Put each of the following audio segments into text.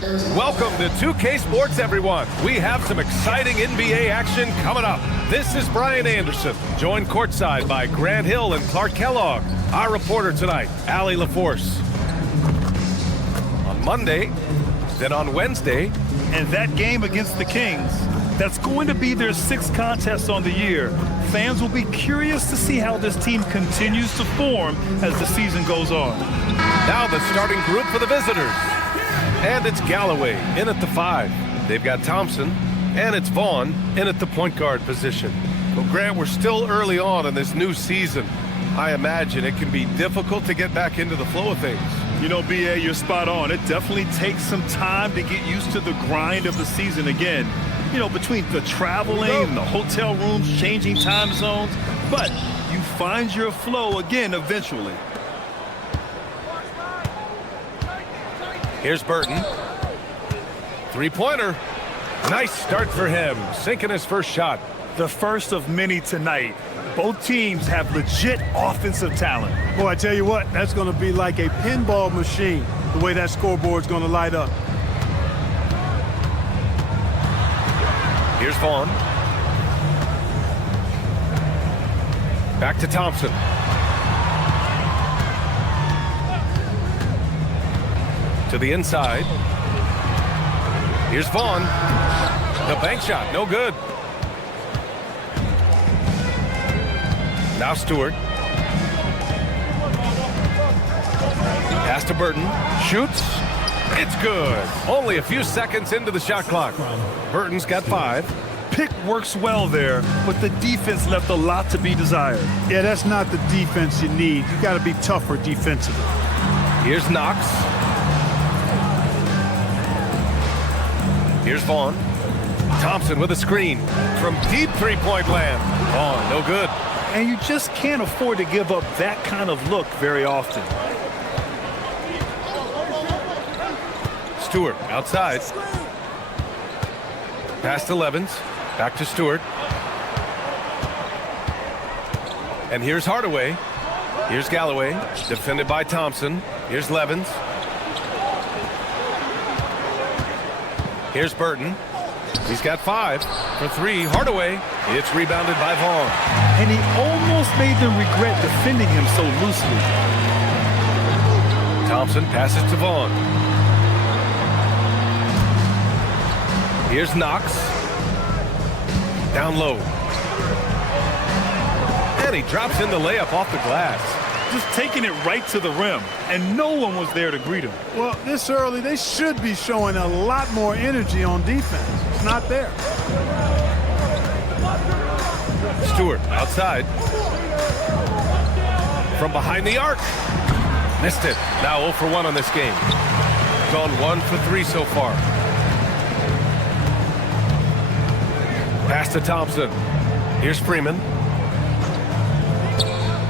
Welcome to 2K Sports, everyone. We have some exciting NBA action coming up. This is Brian Anderson, joined courtside by Grant Hill and Clark Kellogg. Our reporter tonight, Allie LaForce. On Monday, then on Wednesday. And that game against the Kings, that's going to be their sixth contest on the year. Fans will be curious to see how this team continues to form as the season goes on. Now the starting group for the visitors. And it's Galloway in at the 5. They've got Thompson, and it's Vaughn in at the point guard position. Well, Grant, we're still early on in this new season. I imagine it can be difficult to get back into the flow of things. You know, B.A., you're spot on. It definitely takes some time to get used to the grind of the season again. You know, between the traveling and the hotel rooms, changing time zones. But you find your flow again eventually. Here's Burton. Three-pointer. Nice start for him, sinking his first shot. The first of many tonight. Both teams have legit offensive talent. Boy, I tell you what, that's going to be like a pinball machine, the way that scoreboard's going to light up. Here's Vaughn. Back to Thompson. To the inside. Here's Vaughn. The bank shot, no good. Now Stewart. Pass to Burton. Shoots. It's good. Only a few seconds into the shot clock. Burton's got 5. Pick works well there, but the defense left a lot to be desired. Yeah, that's not the defense you need. You got to be tougher defensively. Here's Knox. Here's Vaughn. Thompson with a screen from deep three-point land. Vaughn, no good. And you just can't afford to give up that kind of look very often. Stewart outside. Pass to Levens. Back to Stewart. And here's Hardaway. Here's Galloway. Defended by Thompson. Here's Levens. Here's Burton. He's got 5 for 3. Hardaway. It's rebounded by Vaughn. And he almost made them regret defending him so loosely. Thompson passes to Vaughn. Here's Knox. Down low. And he drops in the layup off the glass. Just taking it right to the rim, and no one was there to greet him. Well, this early, they should be showing a lot more energy on defense. It's not there. Stewart outside. From behind the arc. Missed it. Now 0 for 1 on this game. Gone 1 for 3 so far. Pass to Thompson. Here's Freeman.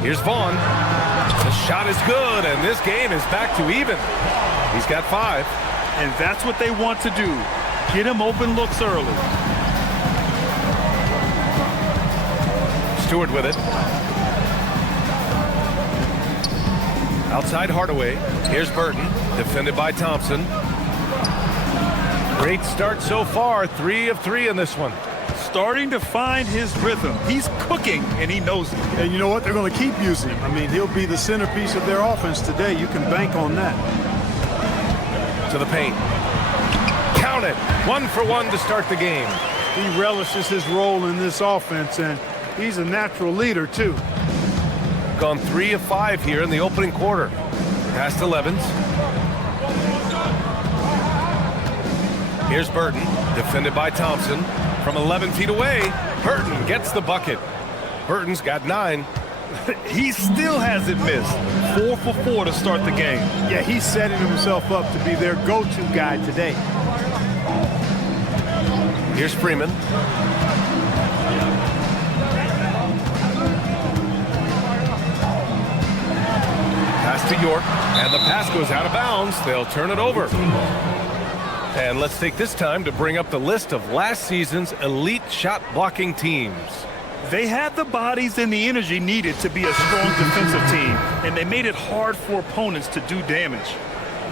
Here's Vaughn. The shot is good, and this game is back to even. He's got 5. And that's what they want to do. Get him open looks early. Stewart with it. Outside Hardaway. Here's Burton. Defended by Thompson. Great start so far. 3 of 3 in this one. Starting to find his rhythm. He's cooking, and he knows it. And you know what? They're going to keep using him. I mean, he'll be the centerpiece of their offense today. You can bank on that. To the paint. Count it. 1 for 1 to start the game. He relishes his role in this offense, and he's a natural leader, too. Gone 3 of 5 here in the opening quarter. Pass to Levens. Here's Burton. Defended by Thompson. From 11 feet away, Burton gets the bucket. Burton's got 9. He still hasn't missed. 4 for 4 to start the game. Yeah, he's setting himself up to be their go-to guy today. Here's Freeman. Pass to York, and the pass goes out of bounds. They'll turn it over. And let's take this time to bring up the list of last season's elite shot blocking teams. They had the bodies and the energy needed to be a strong defensive team, and they made it hard for opponents to do damage.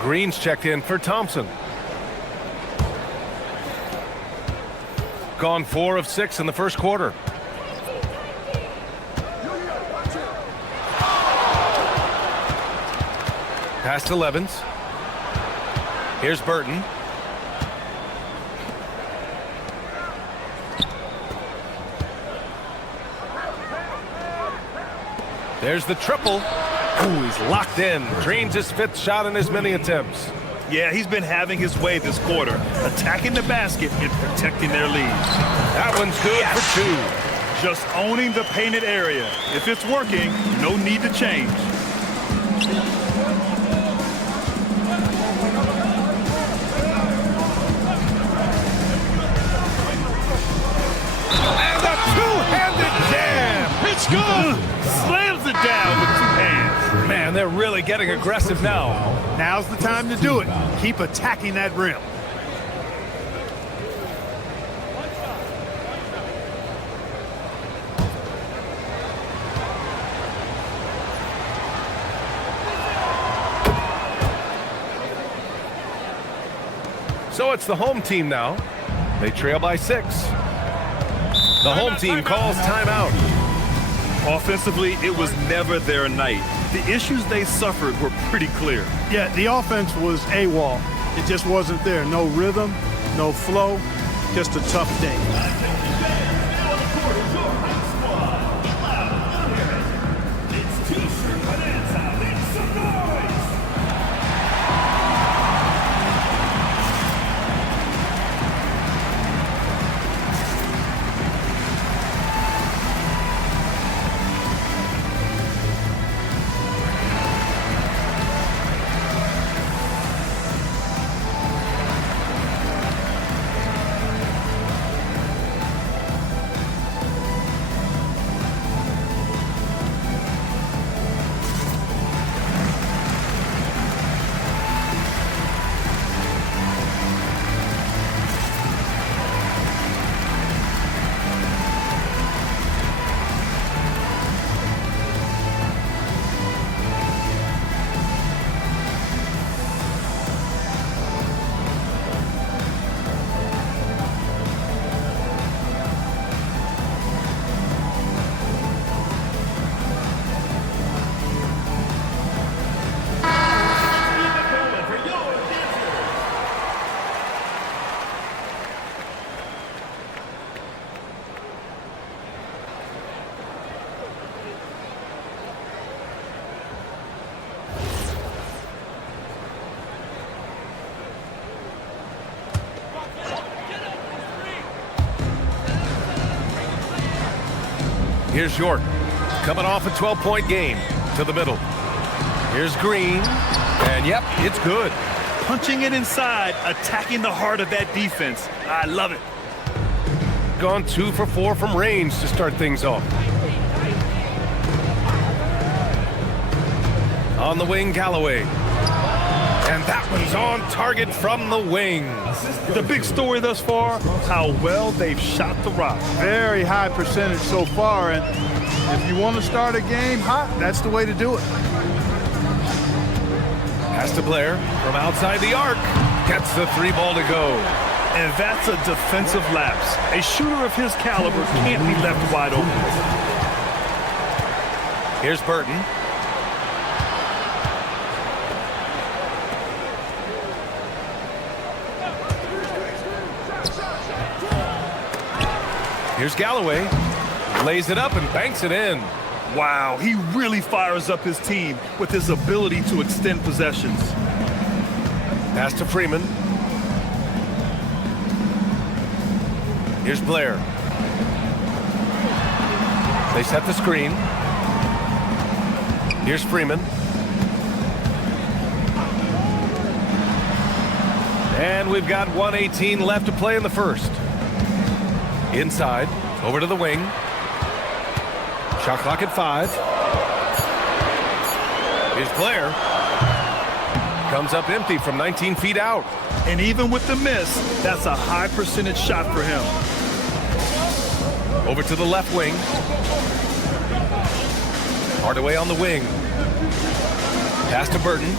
Green's checked in for Thompson. Gone 4 of 6 in the first quarter. Pass to Levens. Here's Burton. There's the triple. Ooh, he's locked in. Drains his 5th shot in as many attempts. Yeah, he's been having his way this quarter, attacking the basket and protecting their lead. That one's good for 2. Just owning the painted area. If it's working, no need to change. And a two-handed jam. It's good. Slams it down with 2 hands. Man, they're really getting aggressive now. Now's the time to do it. Keep attacking that rim. So it's the home team now. They trail by 6. The home team calls timeout. Offensively, it was never their night. The issues they suffered were pretty clear. Yeah, the offense was AWOL. It just wasn't there. No rhythm, no flow, just a tough day. Here's York, coming off a 12-point game, to the middle. Here's Green, and yep, it's good. Punching it inside, attacking the heart of that defense. I love it. Gone 2 for 4 from range to start things off. On the wing, Galloway. And that one's on target from the wing. The big story thus far, how well they've shot the rock. Very high percentage so far, and if you want to start a game hot, that's the way to do it. Pass to Blair from outside the arc. Gets the 3-ball to go. And that's a defensive lapse. A shooter of his caliber can't be left wide open. Here's Burton. Here's Galloway. Lays it up and banks it in. Wow, he really fires up his team with his ability to extend possessions. Pass to Freeman. Here's Blair. They set the screen. Here's Freeman. And we've got 1:18 left to play in the first. Inside, over to the wing. Shot clock at 5. Here's Blair. Comes up empty from 19 feet out. And even with the miss, that's a high percentage shot for him. Over to the left wing. Hardaway on the wing. Pass to Burton.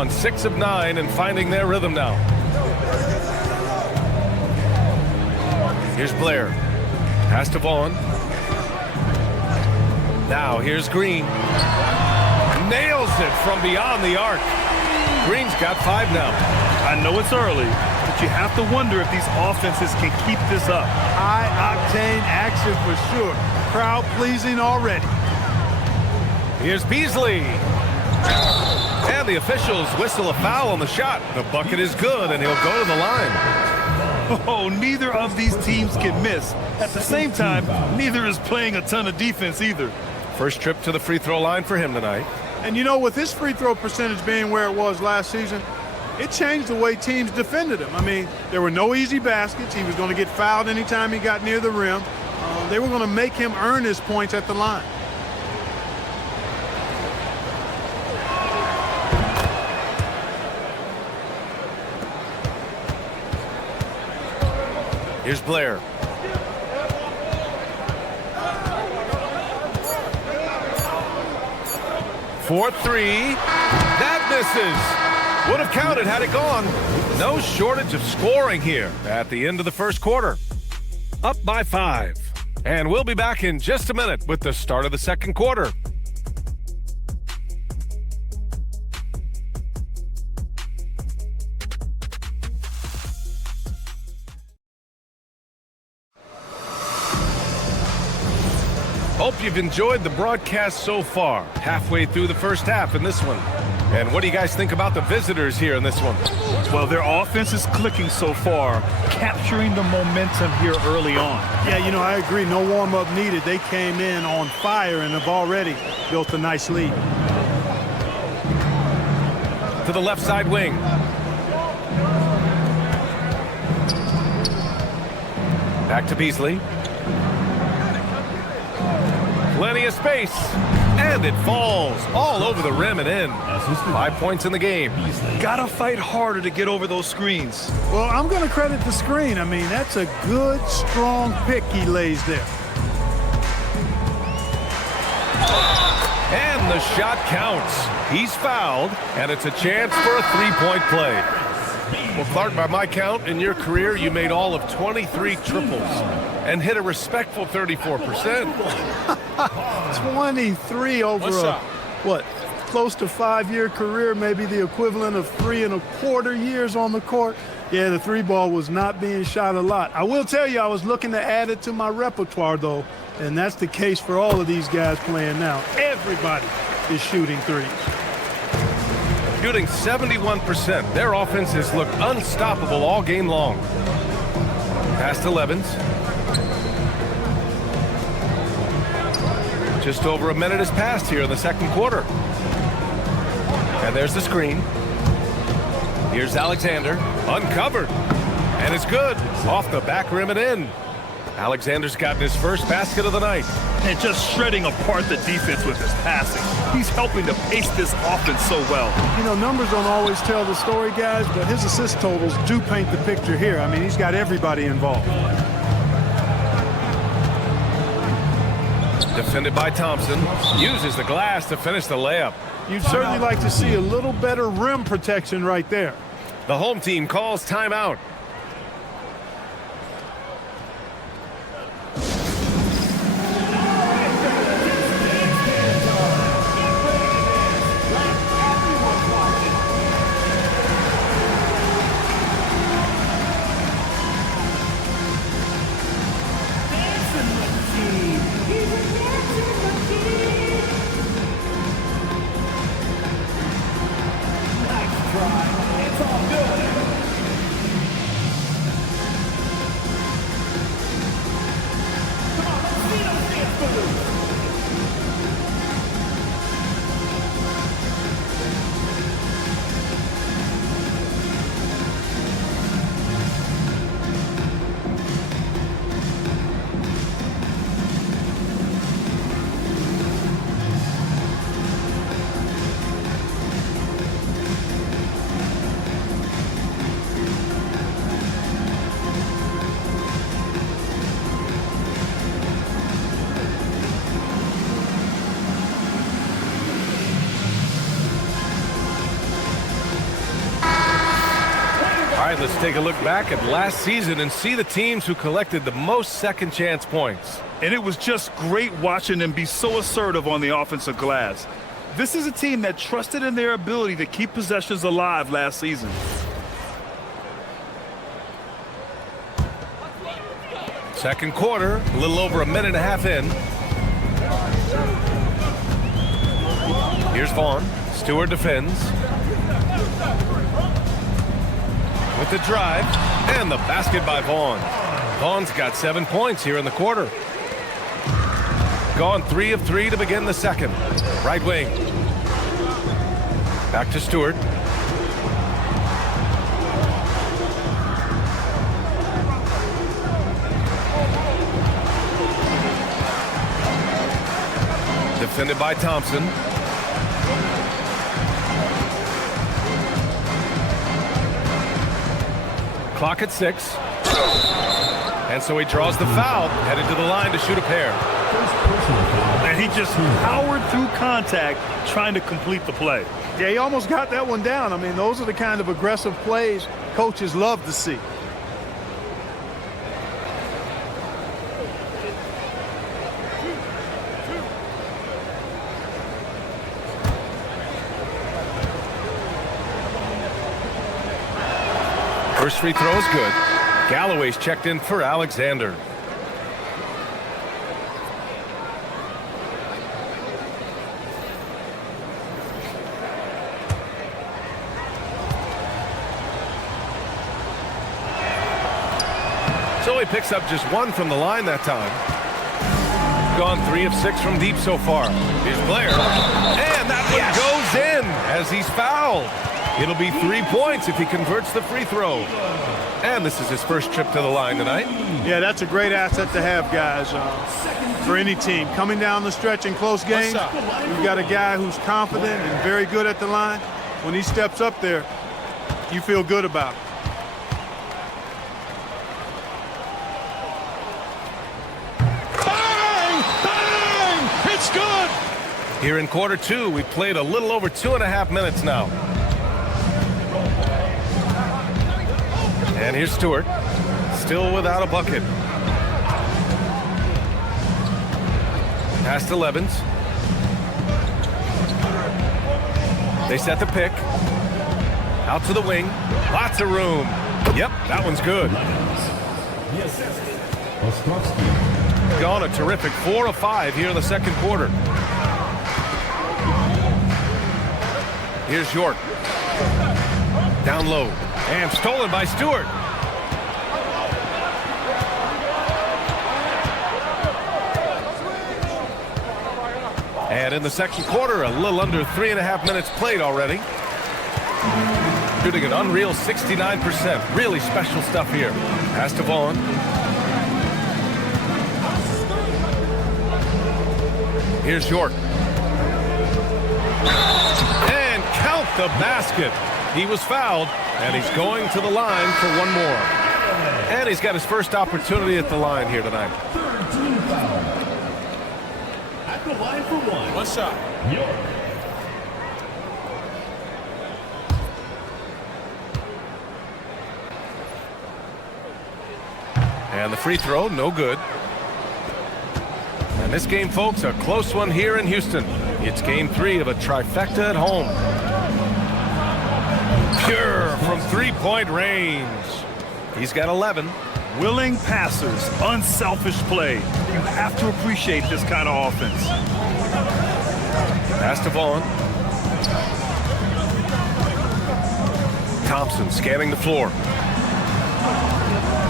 gone 6 of 9 and finding their rhythm now. Here's Blair. Pass to Vaughn. Now here's Green. Nails it from beyond the arc. Green's got 5 now. I know it's early, but you have to wonder if these offenses can keep this up. High-octane action for sure. Crowd pleasing already. Here's Beasley. And the officials whistle a foul on the shot. The bucket is good, and he'll go to the line. Oh, neither of these teams can miss. At the same time, neither is playing a ton of defense either. First trip to the free throw line for him tonight. And you know, with his free throw percentage being where it was last season, it changed the way teams defended him. I mean, there were no easy baskets. He was going to get fouled anytime he got near the rim. They were going to make him earn his points at the line. Here's Blair. For 3. That misses. Would have counted had it gone. No shortage of scoring here at the end of the first quarter. Up by 5. And we'll be back in just a minute with the start of the second quarter. Hope you've enjoyed the broadcast so far. Halfway through the first half in this one. And what do you guys think about the visitors here in this one? Well, their offense is clicking so far, capturing the momentum here early on. Yeah, you know, I agree. No warm-up needed. They came in on fire and have already built a nice lead. To the left side wing. Back to Beasley. Plenty of space, and it falls all over the rim and in. 5 points in the game. Gotta fight harder to get over those screens. Well, I'm going to credit the screen. I mean, that's a good, strong pick he lays there. And the shot counts. He's fouled, and it's a chance for a three-point play. Well, Clark, by my count, in your career, you made all of 23 triples and hit a respectful 34%. 23 over close to 5-year career, maybe the equivalent of 3 1/4 years on the court. Yeah, the 3 ball was not being shot a lot. I will tell you, I was looking to add it to my repertoire, though, and that's the case for all of these guys playing now. Everybody is shooting threes. Shooting 71%. Their offense has looked unstoppable all game long. Past 11s. Just over a minute has passed here in the second quarter. And there's the screen. Here's Alexander, uncovered. And it's good. Off the back rim and in. Alexander's gotten his first basket of the night. And just shredding apart the defense with his passing. He's helping to pace this offense so well. You know, numbers don't always tell the story, guys, but his assist totals do paint the picture here. I mean, he's got everybody involved. Defended by Thompson. Uses the glass to finish the layup. You'd certainly like to see a little better rim protection right there. The home team calls timeout. right, let's take a look back at last season and see the teams who collected the most second chance points. And it was just great watching them be so assertive on the offensive glass. This is a team that trusted in their ability to keep possessions alive last season. Second quarter, a little over a minute and a half in. Here's Vaughn. Stewart defends. With the drive and the basket by Vaughn. Vaughn's got 7 points here in the quarter. Gone 3 of 3 to begin the second. Right wing. Back to Stewart. Defended by Thompson. Clock at 6. And so he draws the foul, headed to the line to shoot a pair. And he just powered through contact trying to complete the play. Yeah, he almost got that one down. I mean, those are the kind of aggressive plays coaches love to see. First free throw is good. Galloway's checked in for Alexander. So he picks up just 1 from the line that time. Gone 3 of 6 from deep so far. Here's Blair. And that one goes in as he's fouled. It'll be 3 points if he converts the free throw. And this is his first trip to the line tonight. Yeah, that's a great asset to have, guys, for any team. Coming down the stretch in close games, you've got a guy who's confident and very good at the line. When he steps up there, you feel good about it. Bang! Bang! It's good! Here in quarter 2, we played a little over 2.5 minutes now. And here's Stewart, still without a bucket. Pass to Levens. They set the pick. Out to the wing. Lots of room. Yep, that one's good. Gone a terrific 4 of 5 here in the second quarter. Here's York. Down low. And stolen by Stewart. And in the second quarter, a little under 3.5 minutes played already. Shooting an unreal 69%. Really special stuff here. Pass to Vaughn. Here's York. And count the basket. He was fouled, and he's going to the line for one more. And he's got his first opportunity at the line here tonight. Third team foul. At the line for 1. One shot. York. And the free throw, no good. And this game, folks, a close one here in Houston. It's game 3 of a trifecta at home. Pure from three-point range. He's got 11. Willing passers, unselfish play. You have to appreciate this kind of offense. Pass to Vaughn. Thompson scanning the floor.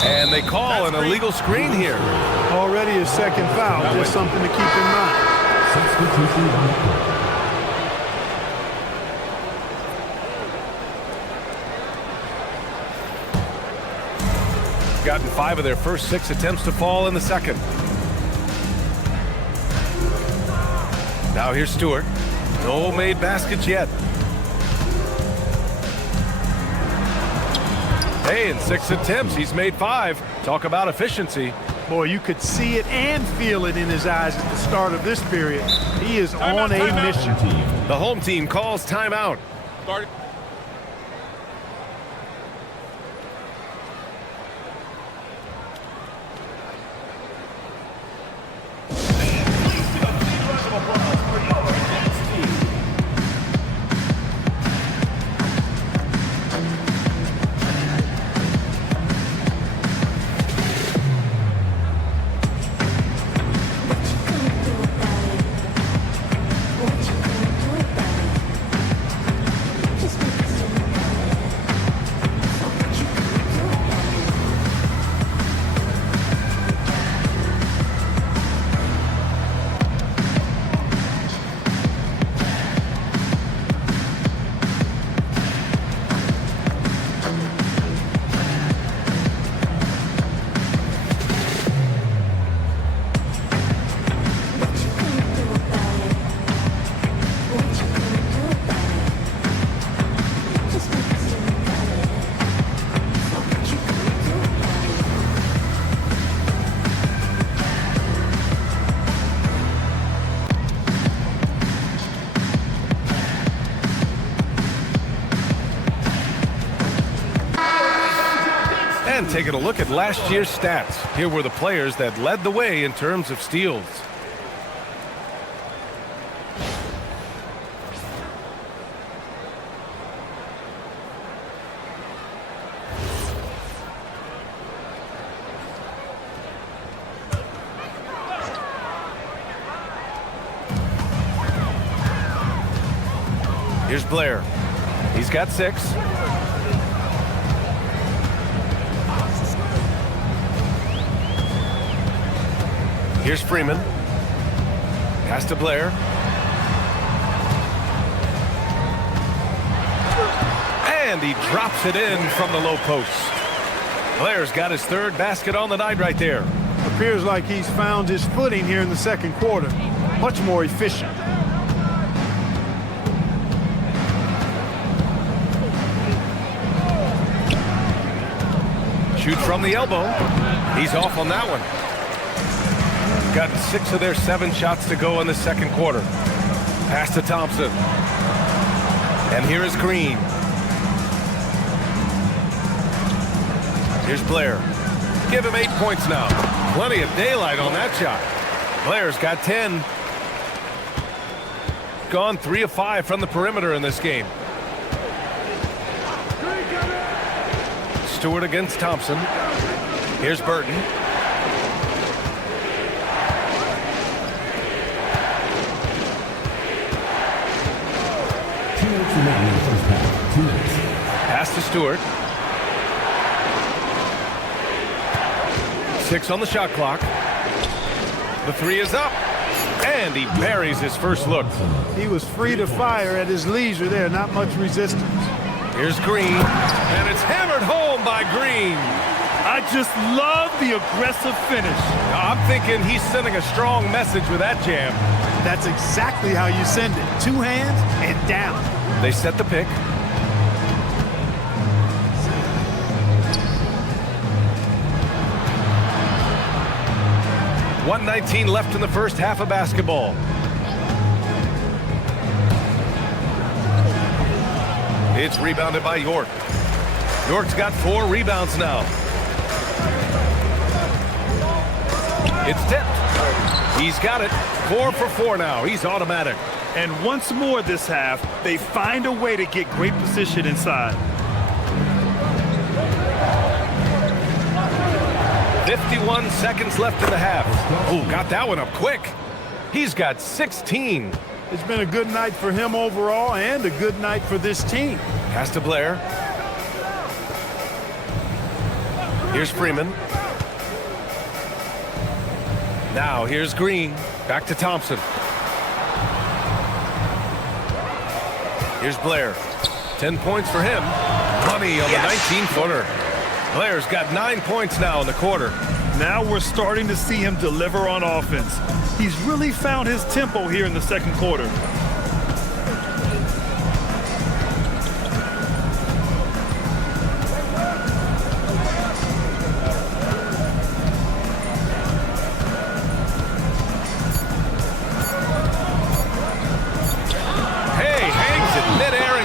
And they call an illegal screen here. Already his second foul, just something to keep in mind. Substitution on the court. Gotten 5 of their first 6 attempts to fall in the second. Now here's Stewart. No made baskets yet. Hey, in 6 attempts, he's made 5. Talk about efficiency. Boy, you could see it and feel it in his eyes at the start of this period. He is on a mission. The home team calls timeout. taking a look at last year's stats. Here were the players that led the way in terms of steals. Here's Blair. He's got 6. Here's Freeman. Pass to Blair. And he drops it in from the low post. Blair's got his 3rd basket on the night right there. Appears like he's found his footing here in the second quarter. Much more efficient. Shoots from the elbow. He's off on that one. Got 6 of their 7 shots to go in the second quarter. Pass to Thompson. And here is Green. Here's Blair. Give him 8 points now. Plenty of daylight on that shot. Blair's got 10. Gone 3 of 5 from the perimeter in this game. Stewart against Thompson. Here's Burton. Pass to Stewart. 6 on the shot clock. The 3 is up. And he buries his first look. He was free to fire at his leisure there. Not much resistance. Here's Green, and it's hammered home by Green. I just love the aggressive finish. I'm thinking he's sending a strong message with that jam. That's exactly how you send it. 2 hands and down. They set the pick. .119 left in the first half of basketball. It's rebounded by York. York's got 4 rebounds now. It's tipped. He's got it. 4 for 4 now. He's automatic. And once more this half, they find a way to get great position inside. 51 seconds left in the half. Oh, got that one up quick. He's got 16. It's been a good night for him overall and a good night for this team. Pass to Blair. Here's Freeman. Now here's Green. Back to Thompson. Here's Blair. 10 points for him. Money on the 19-footer. Blair's got 9 points now in the quarter. Now we're starting to see him deliver on offense. He's really found his tempo here in the second quarter.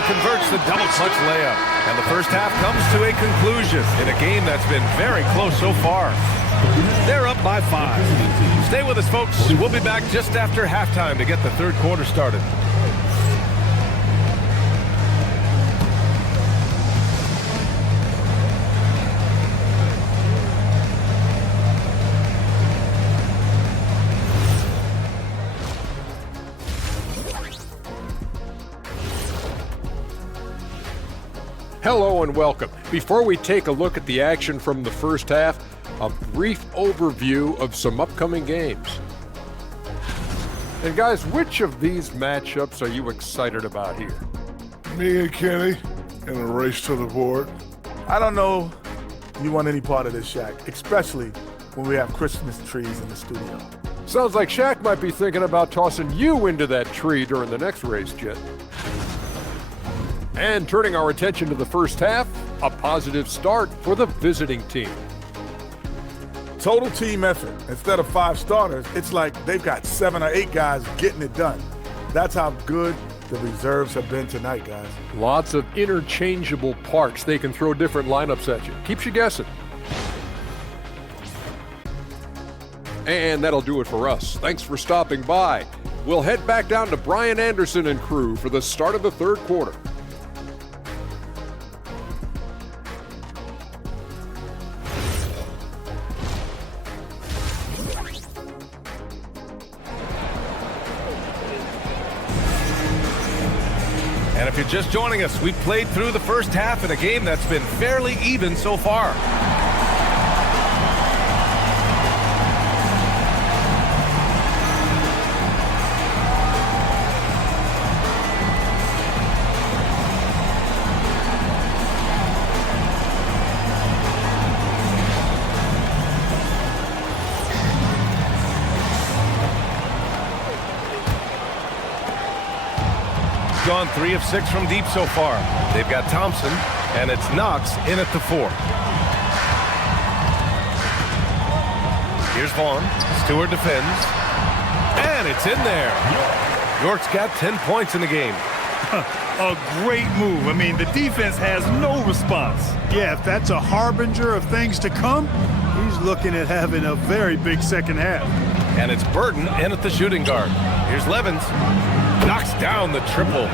Converts the double clutch layup. And the first half comes to a conclusion in a game that's been very close so far. They're up by 5. Stay with us, folks. We'll be back just after halftime to get the third quarter started. Hello and welcome. Before we take a look at the action from the first half, a brief overview of some upcoming games. And guys, which of these matchups are you excited about here? Me and Kenny in a race to the board. I don't know you want any part of this, Shaq, especially when we have Christmas trees in the studio. Sounds like Shaq might be thinking about tossing you into that tree during the next race, Jet. And turning our attention to the first half, a positive start for the visiting team. Total team effort. Instead of 5 starters, it's like they've got 7 or 8 guys getting it done. That's how good the reserves have been tonight, guys. Lots of interchangeable parts. They can throw different lineups at you. Keeps you guessing. And that'll do it for us. Thanks for stopping by. We'll head back down to Brian Anderson and crew for the start of the third quarter. And if you're just joining us, we've played through the first half in a game that's been fairly even so far. Gone 3 of 6 from deep so far. They've got Thompson, and it's Knox in at the 4. Here's Vaughn. Stewart defends, and it's in there. York's got 10 points in the game. A great move. I mean, the defense has no response. Yeah, if that's a harbinger of things to come, he's looking at having a very big second half. And it's Burton in at the shooting guard. Here's Levens. Knocks down the triple.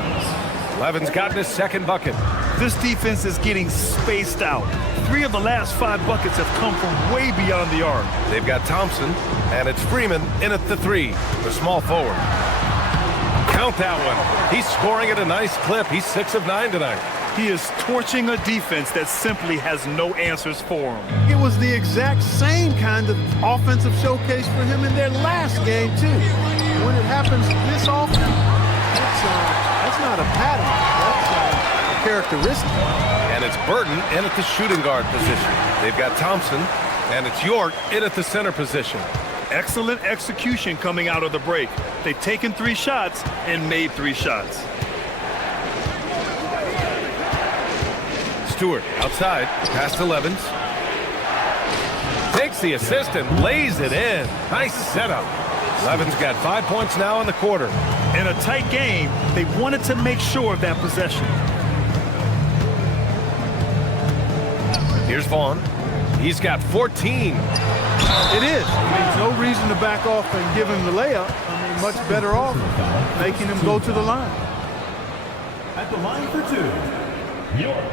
Levens gotten his second bucket. This defense is getting spaced out. 3 of the last 5 buckets have come from way beyond the arc. They've got Thompson, and it's Freeman in at the 3, the small forward. Count that one. He's scoring at a nice clip. He's 6 of 9 tonight. He is torching a defense that simply has no answers for him. It was the exact same kind of offensive showcase for him in their last game, too. When it happens this often, that's not a pattern. That's a characteristic. And it's Burton in at the shooting guard position. They've got Thompson, and it's York in at the center position. Excellent execution coming out of the break. They've taken 3 shots and made 3 shots. Stewart outside, past to Levens. Takes the assist and lays it in. Nice setup. Levens got 5 points now in the quarter. In a tight game, they wanted to make sure of that possession. Here's Vaughn. He's got 14. It is. There's no reason to back off and give him the layup. I mean, much better off making him go to the line. At the line for 2, York.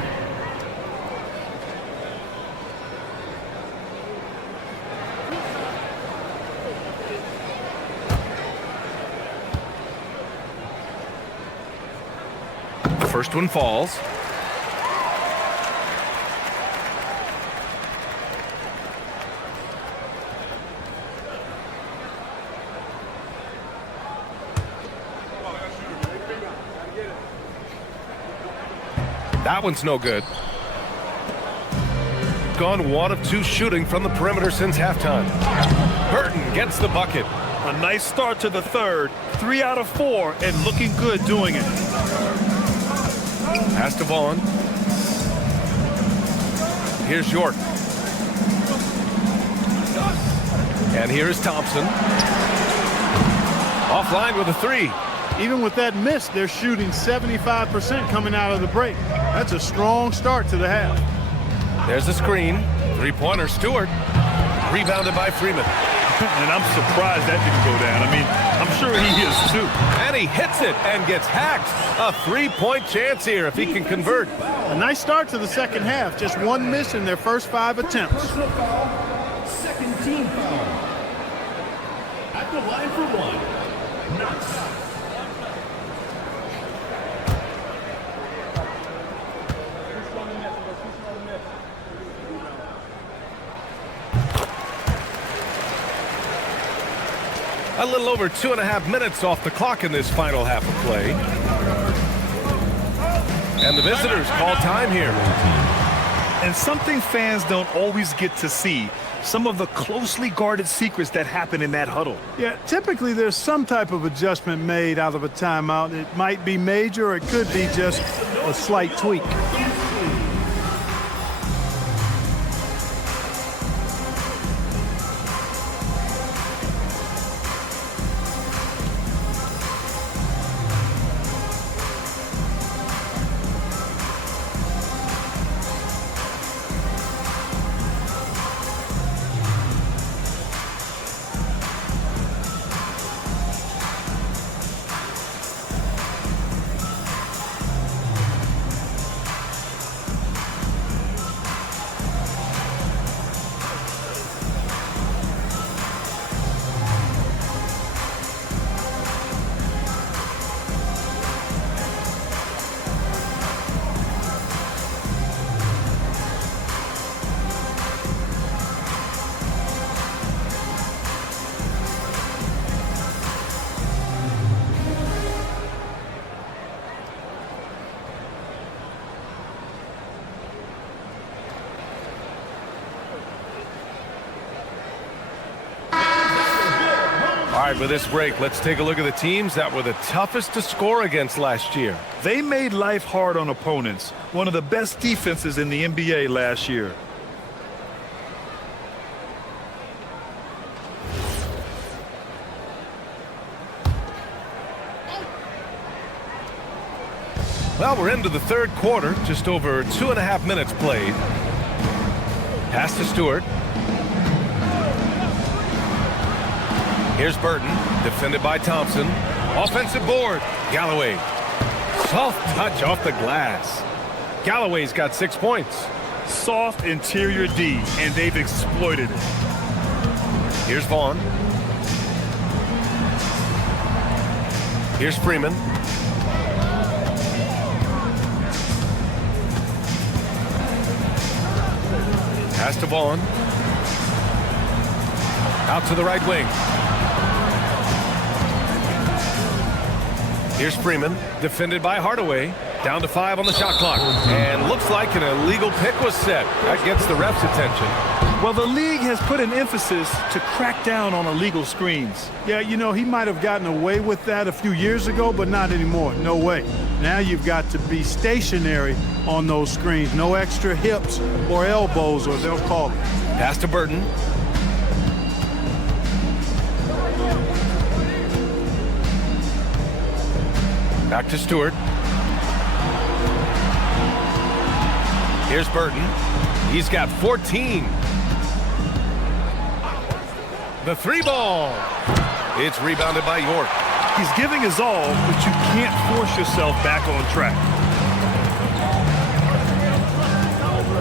First one falls. That one's no good. Gone 1 of 2 shooting from the perimeter since halftime. Burton gets the bucket. A nice start to the third. 3 out of 4 and looking good doing it. Pass to Vaughn. Here's York. And here's Thompson. Offline with a 3. Even with that miss, they're shooting 75% coming out of the break. That's a strong start to the half. There's a screen. 3-pointer, Stewart. Rebounded by Freeman. And I'm surprised that didn't go down. I mean, I'm sure he is too. And he hits it and gets hacked. A 3-point chance here if he can convert. A nice start to the second half. Just 1 miss in their first 5 attempts. Personal foul, second team foul. At the line for 1, Knox. A little over 2.5 minutes off the clock in this final half of play. And the visitors call time here. And something fans don't always get to see, some of the closely guarded secrets that happen in that huddle. Yeah, typically there's some type of adjustment made out of a timeout. It might be major or it could be just a slight tweak. right, with this break, let's take a look at the teams that were the toughest to score against last year. They made life hard on opponents. One of the best defenses in the NBA last year. Well, we're into the third quarter, just over 2.5 minutes played. Pass to Stewart. Here's Burton, defended by Thompson. Offensive board, Galloway. Soft touch off the glass. Galloway's got 6 points. Soft interior D, and they've exploited it. Here's Vaughn. Here's Freeman. Pass to Vaughn. Out to the right wing. Here's Freeman, defended by Hardaway. Down to 5 on the shot clock. And looks like an illegal pick was set. That gets the ref's attention. Well, the league has put an emphasis to crack down on illegal screens. Yeah, you know, he might have gotten away with that a few years ago, but not anymore. No way. Now you've got to be stationary on those screens. No extra hips or elbows, or they'll call it. Pass to Burton. Back to Stewart. Here's Burton. He's got 14. The 3 ball. It's rebounded by York. He's giving his all, but you can't force yourself back on track.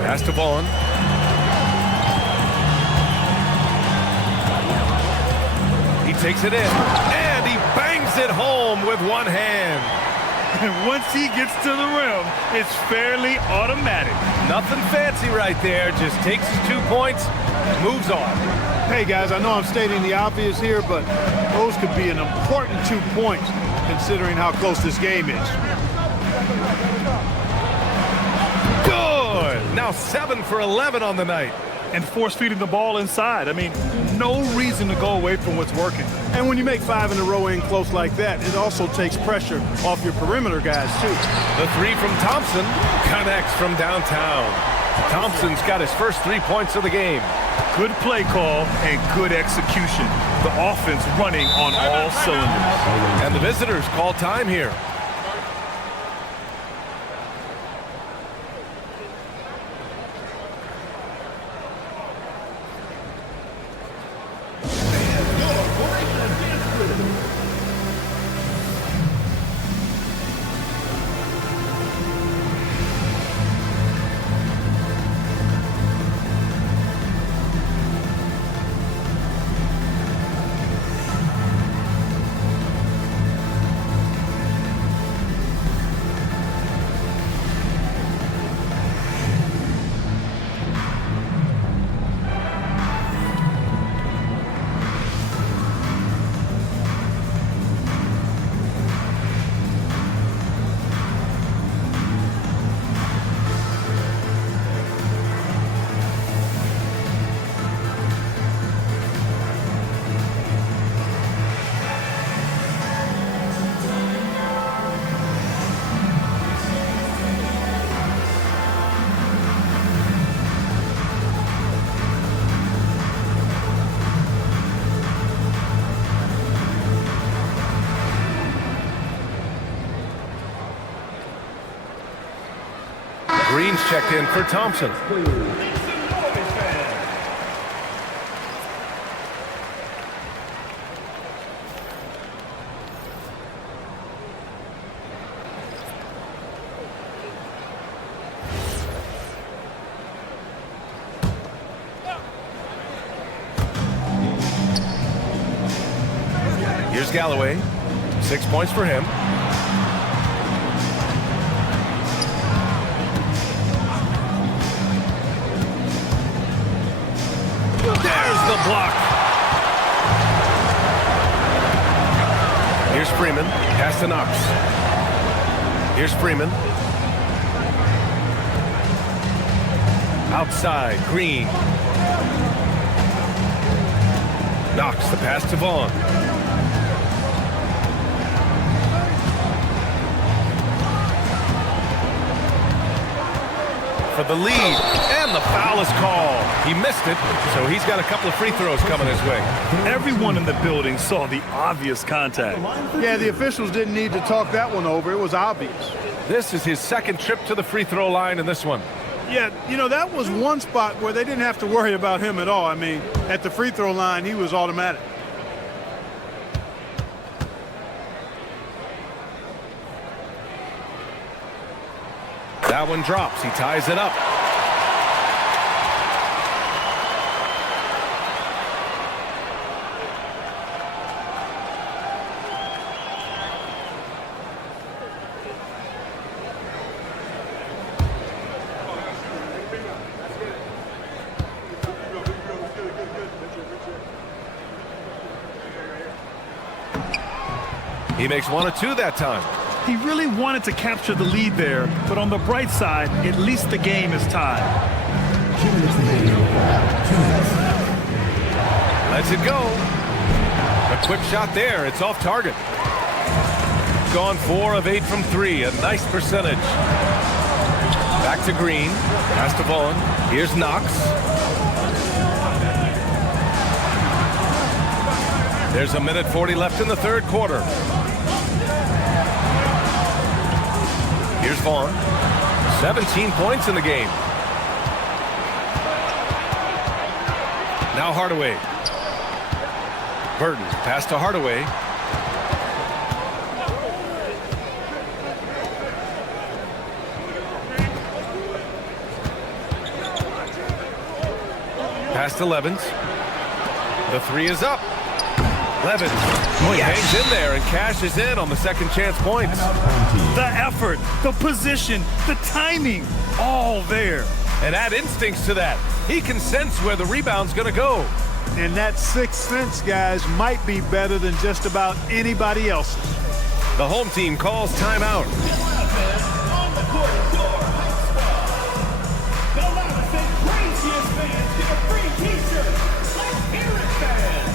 Pass to Vaughn. He takes it in, and he bangs it home with one hand. And once he gets to the rim, it's fairly automatic. Nothing fancy right there. Just takes his 2 points, moves on. Hey, guys, I know I'm stating the obvious here, but those could be an important 2 points considering how close this game is. Good. Now 7 for 11 on the night. And force-feeding the ball inside. I mean, no reason to go away from what's working. And when you make 5 in a row in close like that, it also takes pressure off your perimeter guys, too. The 3 from Thompson connects from downtown. Thompson's got his first 3 points of the game. Good play call and good execution. The offense running on all cylinders. And the visitors call time here. Green's checked in for Thompson. Here's Galloway. 6 points for him. There's the block. Here's Freeman. Pass to Knox. Here's Freeman. Outside, Green. Knox, the pass to Vaughn. for the lead. And the foul is called. He missed it, so he's got a couple of free throws coming his way. Everyone in the building saw the obvious contact. Yeah, the officials didn't need to talk that one over. It was obvious. This is his second trip to the free throw line in this one. Yeah, that was one spot where they didn't have to worry about him at all. I mean, at the free throw line, he was automatic. That one drops. He ties it up. He makes 1 or 2 that time. He really wanted to capture the lead there, but on the bright side, at least the game is tied. Lets it go. A quick shot there. It's off target. Gone 4 of 8 from 3. A nice percentage. Back to Green. Pass to Vaughn. Here's Knox. There's a minute 40 left in the third quarter. Here's Vaughn. 17 points in the game. Now Hardaway. Burton. Pass to Hardaway. Pass to Levens. The 3 is up. Levens. Oh, he hangs in there and cashes in on the second chance points. The effort, the position, the timing, all there. And add instincts to that. He can sense where the rebound's going to go. And that sixth sense, guys, might be better than just about anybody else's. The home team calls timeout. On the court floor, the loudest and craziest fans get a free t-shirt. Let's hear it, fans.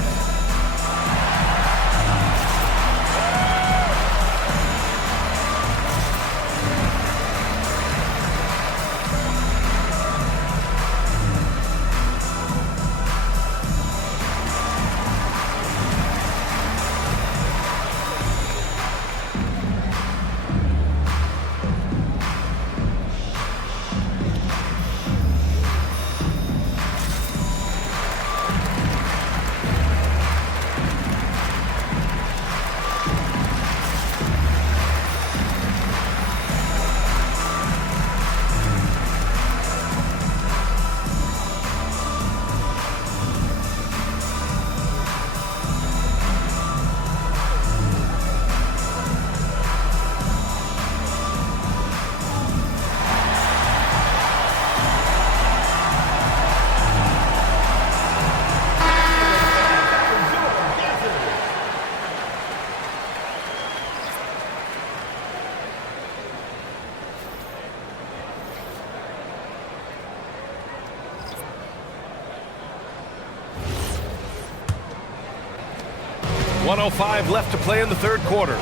.105 left to play in the third quarter.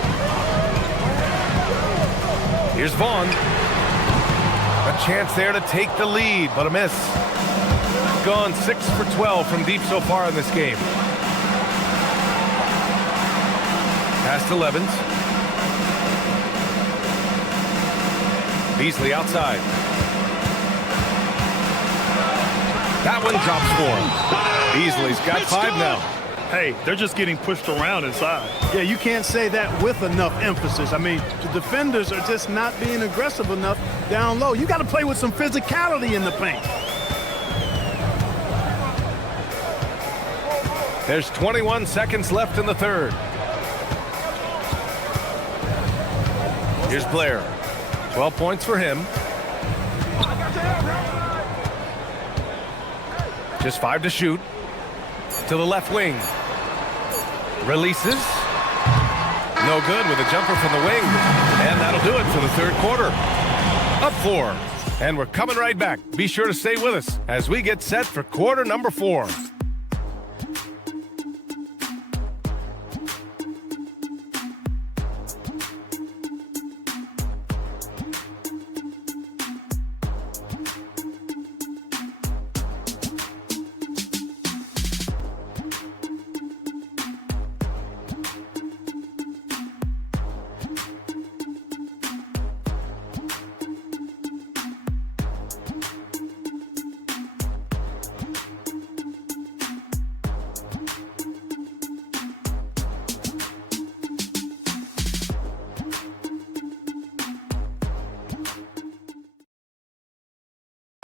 Here's Vaughn. A chance there to take the lead, but a miss. Gone 6 for 12 from deep so far in this game. Pass to Levens. Beasley outside. That one drops for him. Beasley's got 5 now. Hey, they're just getting pushed around inside. Yeah, you can't say that with enough emphasis. I mean, the defenders are just not being aggressive enough down low. You got to play with some physicality in the paint. There's 21 seconds left in the third. Here's Blair. 12 points for him. Just 5 to shoot. To the left wing. Releases. No good with a jumper from the wing. And that'll do it for the third quarter. Up 4. And we're coming right back. Be sure to stay with us as we get set for quarter number 4.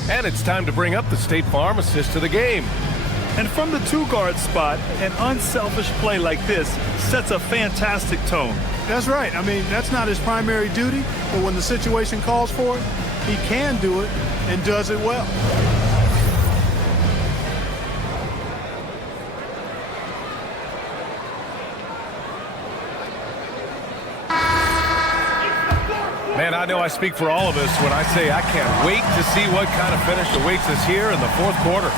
And it's time to bring up the State Farm assist of the game. And from the two-guard spot, an unselfish play like this sets a fantastic tone. That's right. I mean, that's not his primary duty, but when the situation calls for it, he can do it and does it well. Man, I know I speak for all of us when I say I can't wait to see what kind of finish awaits us here in the fourth quarter.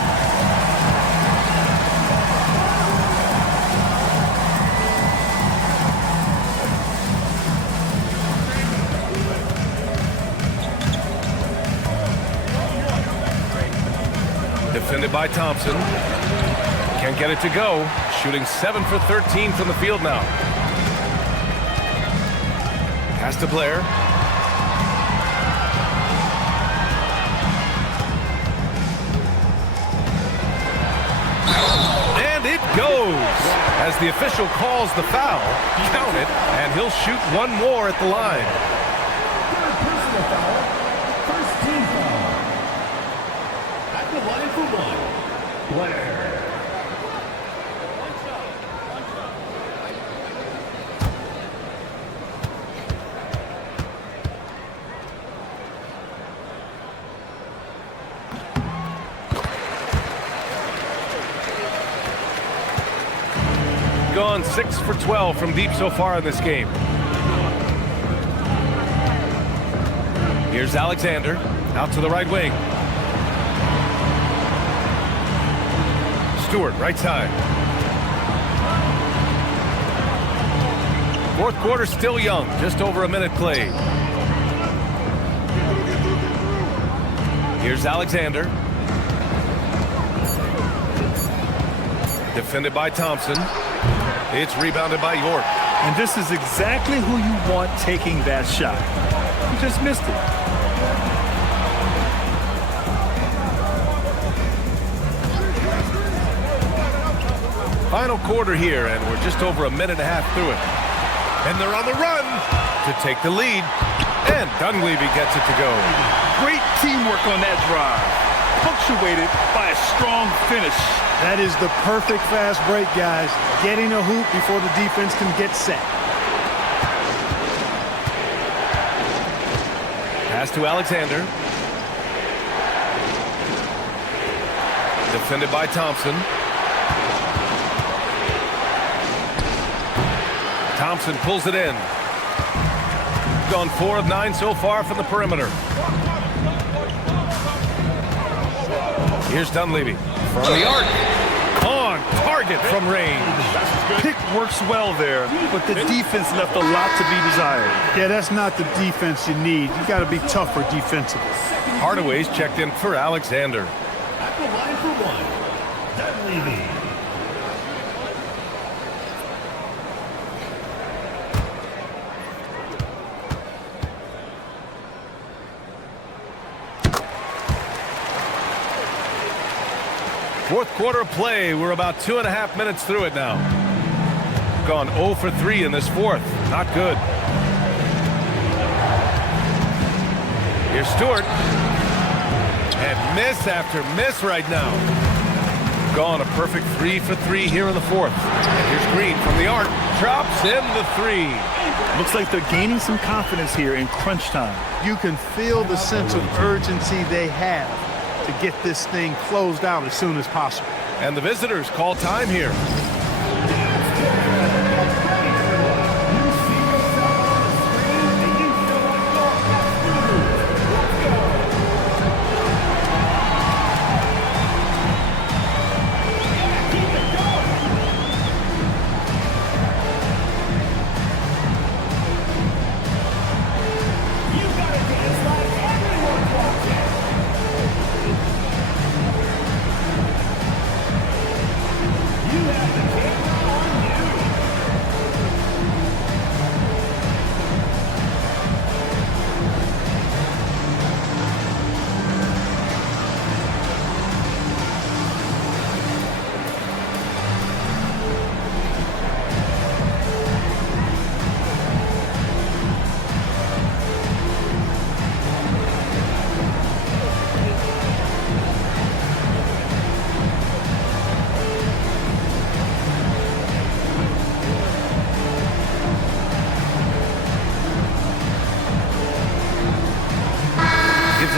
Defended by Thompson. Can't get it to go. Shooting 7 for 13 from the field now. Pass to Blair. And it goes. As the official calls the foul, count it, and he'll shoot one more at the line. Third personal foul. First team foul. At the line for one. Blair. Gone 6 for 12 from deep so far in this game. Here's Alexander out to the right wing. Stewart, right side. Fourth quarter still young, just over a minute played. Here's Alexander. Defended by Thompson. It's rebounded by York. And this is exactly who you want taking that shot. You just missed it. Final quarter here, and we're just over a minute and a half through it. And they're on the run to take the lead. And Dunleavy gets it to go. Great teamwork on that drive, punctuated by a strong finish. That is the perfect fast break, guys. Getting a hoop before the defense can get set. Pass to Alexander. Defended by Thompson. Thompson pulls it in. Gone 4 of 9 so far from the perimeter. Here's Dunleavy from the arc. On target from range. Pick works well there, but the defense left a lot to be desired. Yeah, that's not the defense you need. You got to be tougher defensively. Hardaway's checked in for Alexander. At the line for one. Dunleavy. Fourth quarter of play. We're about 2.5 minutes through it now. Gone 0 for 3 in this fourth. Not good. Here's Stewart. And miss after miss right now. Gone a perfect 3 for 3 here in the fourth. And here's Green from the arc. Drops in the 3. Looks like they're gaining some confidence here in crunch time. You can feel the sense of urgency they have to get this thing closed out as soon as possible. And the visitors call time here. You have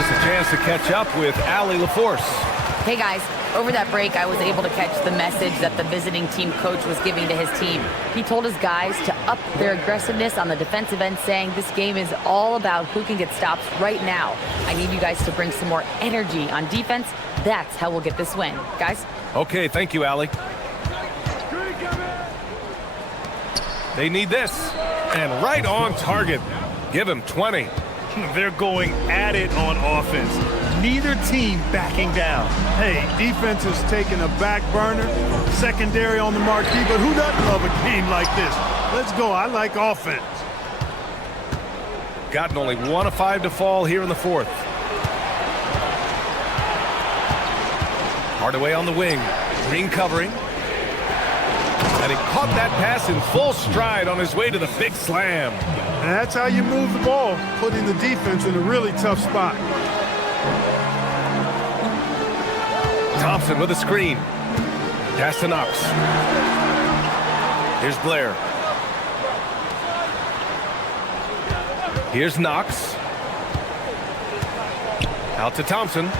us a chance to catch up with Allie LaForce. Hey guys, over that break, I was able to catch the message that the visiting team coach was giving to his team. He told his guys to up their aggressiveness on the defensive end, saying this game is all about who can get stops right now. I need you guys to bring some more energy on defense. That's how we'll get this win. Guys? Okay, thank you, Allie. They need this. And right on target. Give him 20. They're going at it on offense. Neither team backing down. Hey, defense is taking a back burner, secondary on the marquee, but who doesn't love a game like this? Let's go. I like offense. Gotten only 1 of 5 to fall here in the fourth. Hardaway on the wing. Green covering. And he caught that pass in full stride on his way to the big slam. And that's how you move the ball, putting the defense in a really tough spot. Thompson with a screen. Pass to Knox. Here's Blair. Here's Knox. Out to Thompson.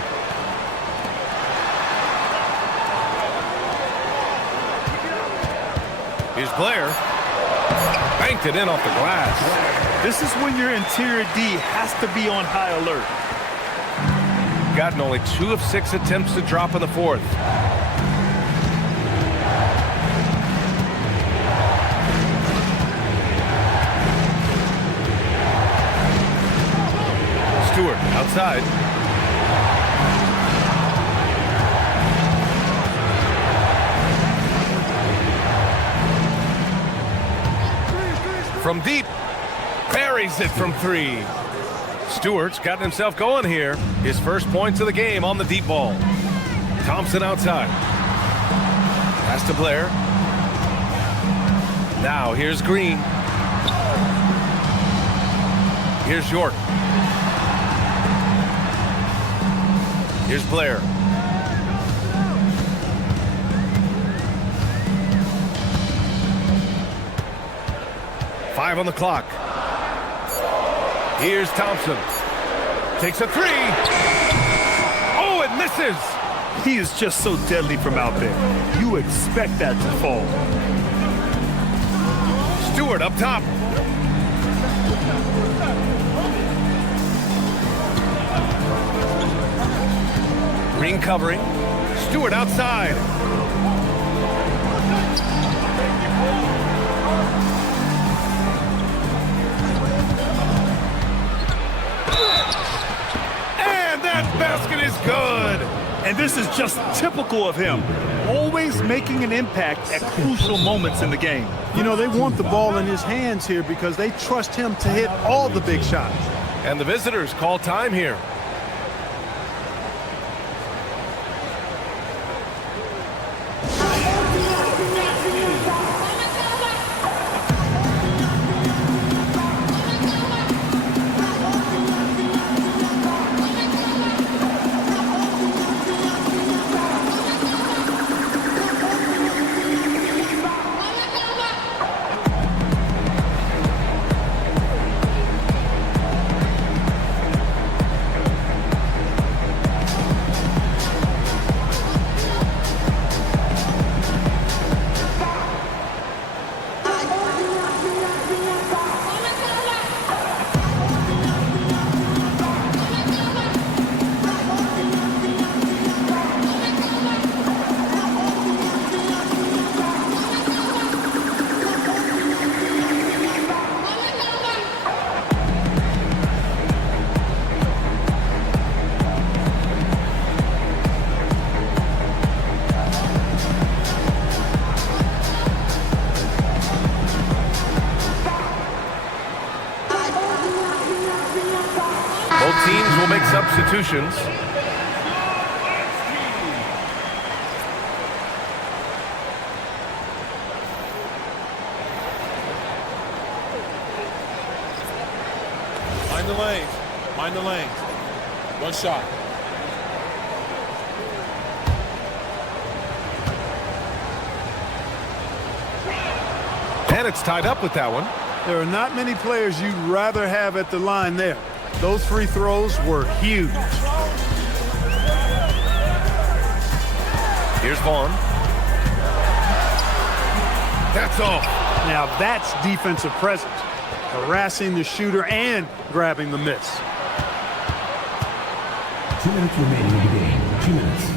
Here's Blair. Banked it in off the glass. This is when your interior D has to be on high alert. Gotten only 2 of 6 attempts to drop in the fourth. Stewart outside. From deep, buries it from 3. Stewart's gotten himself going here. His first points of the game on the deep ball. Thompson outside. Pass to Blair. Now here's Green. Here's York. Here's Blair. Five on the clock. Here's Thompson. Takes a 3. Oh, it misses. He is just so deadly from out there. You expect that to fall. Stewart up top. Green covering. Stewart outside. Basket is good. And this is just typical of him. Always making an impact at crucial moments in the game. You know, they want the ball in his hands here because they trust him to hit all the big shots. And the visitors call time here. Both teams will make substitutions. Mind the lanes. Mind the lanes. One shot. And it's tied up with that one. There are not many players you'd rather have at the line there. Those free throws were huge. Here's Vaughn. That's off. Now that's defensive presence. Harassing the shooter and grabbing the miss. 2 minutes remaining in the game. 2 minutes.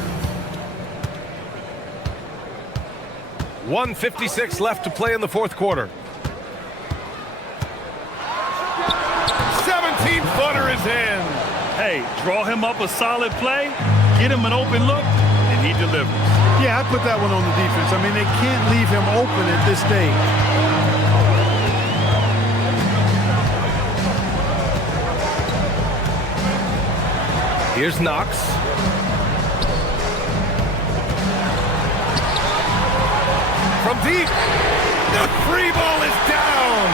1:56 left to play in the fourth quarter. 17-footer is in. Hey, draw him up a solid play, get him an open look, and he delivers. Yeah, I put that one on the defense. I mean, they can't leave him open at this stage. Here's Knox. From deep. The free ball is down.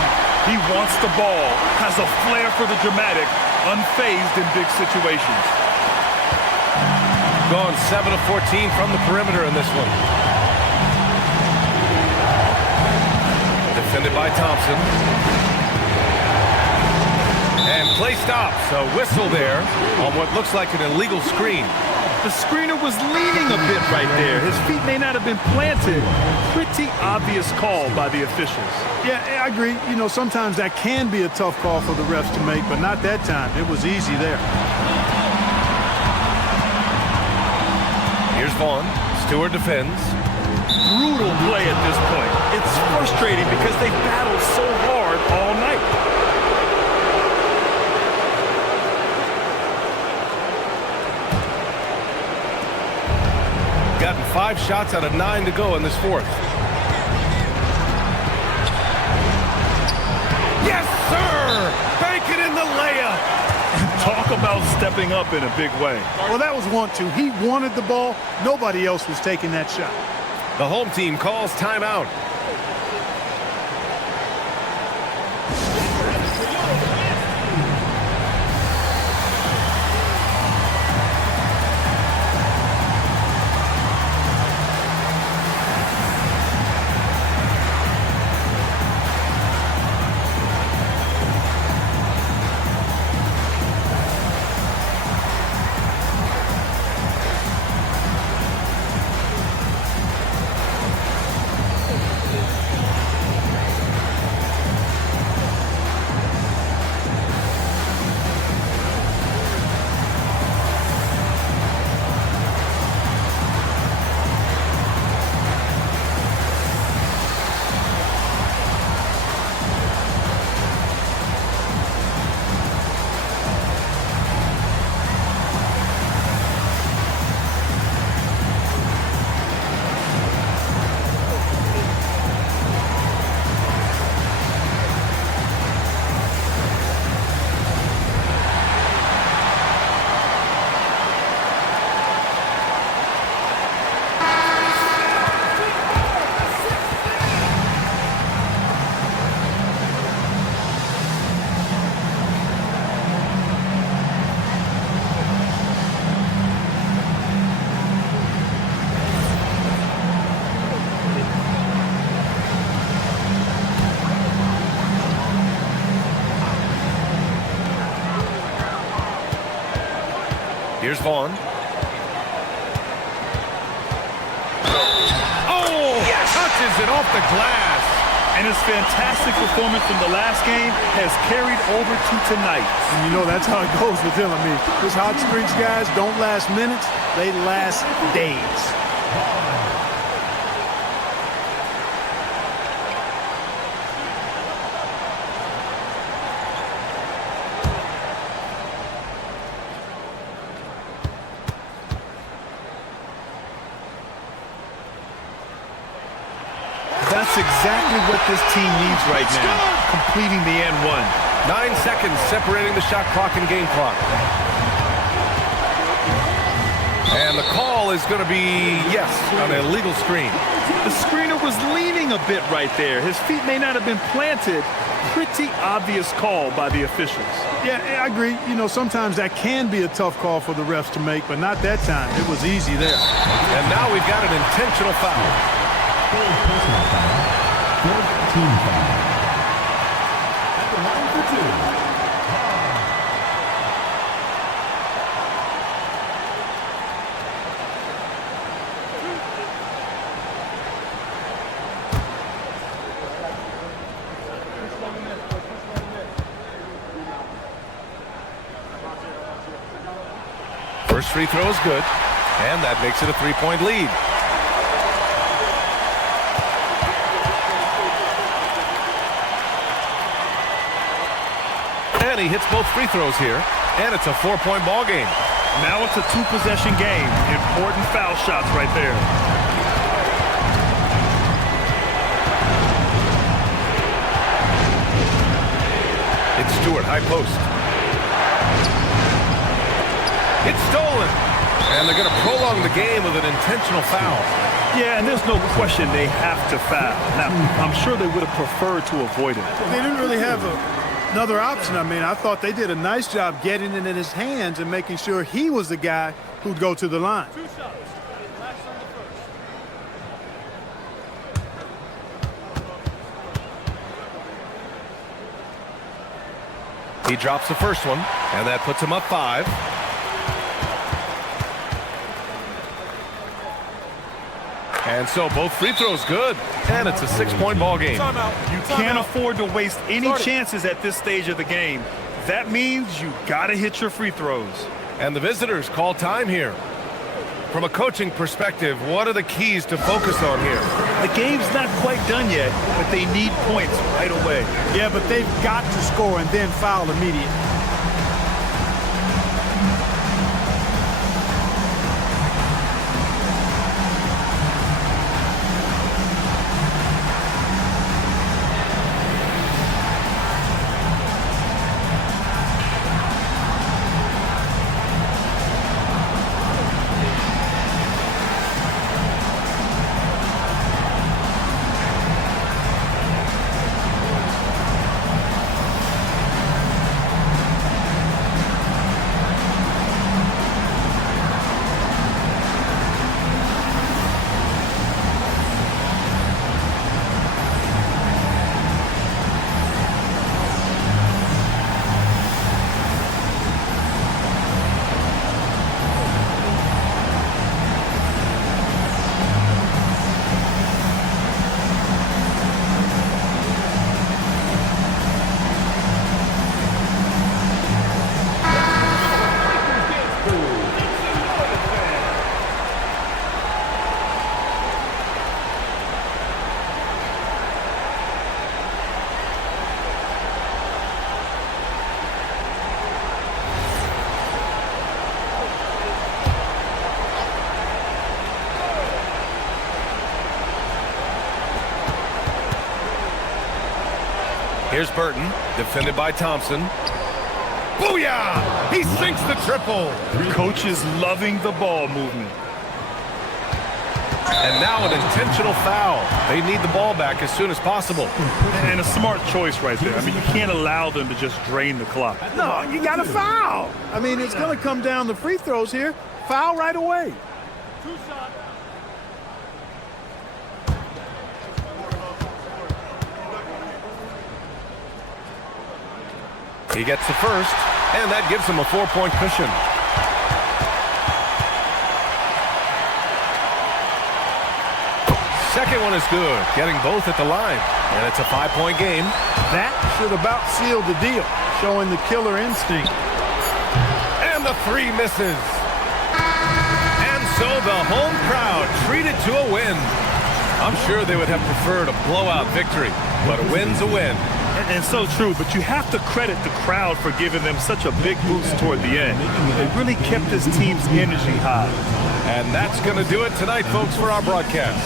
He wants the ball, has a flair for the dramatic, unfazed in big situations. Gone 7 of 14 from the perimeter in this one. Defended by Thompson. And play stops. A whistle there on what looks like an illegal screen. The screener was leaning a bit right there. His feet may not have been planted. Pretty obvious call by the officials. Yeah, I agree. You know, sometimes that can be a tough call for the refs to make, but not that time. It was easy there. Here's Vaughn. Stewart defends. Brutal play at this point. It's frustrating because they battled so hard all night. Gotten 5 shots out of 9 to go in this fourth. Yes, sir! Bank it in the layup! Talk about stepping up in a big way. Well, that was want to. He wanted the ball. Nobody else was taking that shot. The home team calls timeout. Here's Vaughn. Oh, yes! Touches it off the glass. And his fantastic performance from the last game has carried over to tonight. And you know, that's how it goes with him. I mean, his hot streaks, guys, don't last minutes. They last days. That's exactly what this team needs right now, completing the and one. 9 seconds separating the shot clock and game clock. And the call is going to be, yes, an illegal screen. The screener was leaning a bit right there. His feet may not have been planted. Pretty obvious call by the officials. Yeah, I agree. You know, sometimes that can be a tough call for the refs to make, but not that time. It was easy there. And now we've got an intentional foul. Third personal foul. Fourth team foul. At the line for two. First free throw is good, and that makes it a 3-point lead. And he hits both free throws here, and it's a 4-point ball game. Now it's a 2-possession game. Important foul shots right there. It's Stewart, high post. It's stolen. And they're going to prolong the game with an intentional foul. Yeah, and there's no question they have to foul. Now, I'm sure they would have preferred to avoid it. They didn't really have another option. I mean, I thought they did a nice job getting it in his hands and making sure he was the guy who'd go to the line. 2 shots. Last on the first. He drops the first one, and that puts him up 5. And so both free throws good, and it's a 6-point ball game. You can't afford to waste any chances at this stage of the game. That means you got to hit your free throws. And the visitors call time here. From a coaching perspective, what are the keys to focus on here? The game's not quite done yet, but they need points right away. Yeah, but they've got to score and then foul immediately. Here's Burton, defended by Thompson. Booyah! He sinks the triple. Coach is loving the ball movement. And now an intentional foul. They need the ball back as soon as possible. And a smart choice right there. I mean, you can't allow them to just drain the clock. No, you got to foul. I mean, it's going to come down to free throws here. Foul right away. 2 shots. He gets the first, and that gives him a 4-point cushion. Second one is good, getting both at the line. And it's a 5-point game. That should about seal the deal, showing the killer instinct. And the 3 misses. And so the home crowd treated to a win. I'm sure they would have preferred a blowout victory, but a win's a win. And so true, but you have to credit the crowd for giving them such a big boost toward the end. They really kept this team's energy high. And that's going to do it tonight, folks, for our broadcast.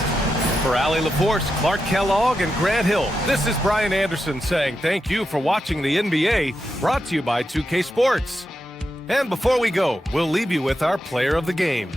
For Allie LaForce, Clark Kellogg, and Grant Hill, this is Brian Anderson saying thank you for watching the NBA, brought to you by 2K Sports. And before we go, we'll leave you with our player of the game.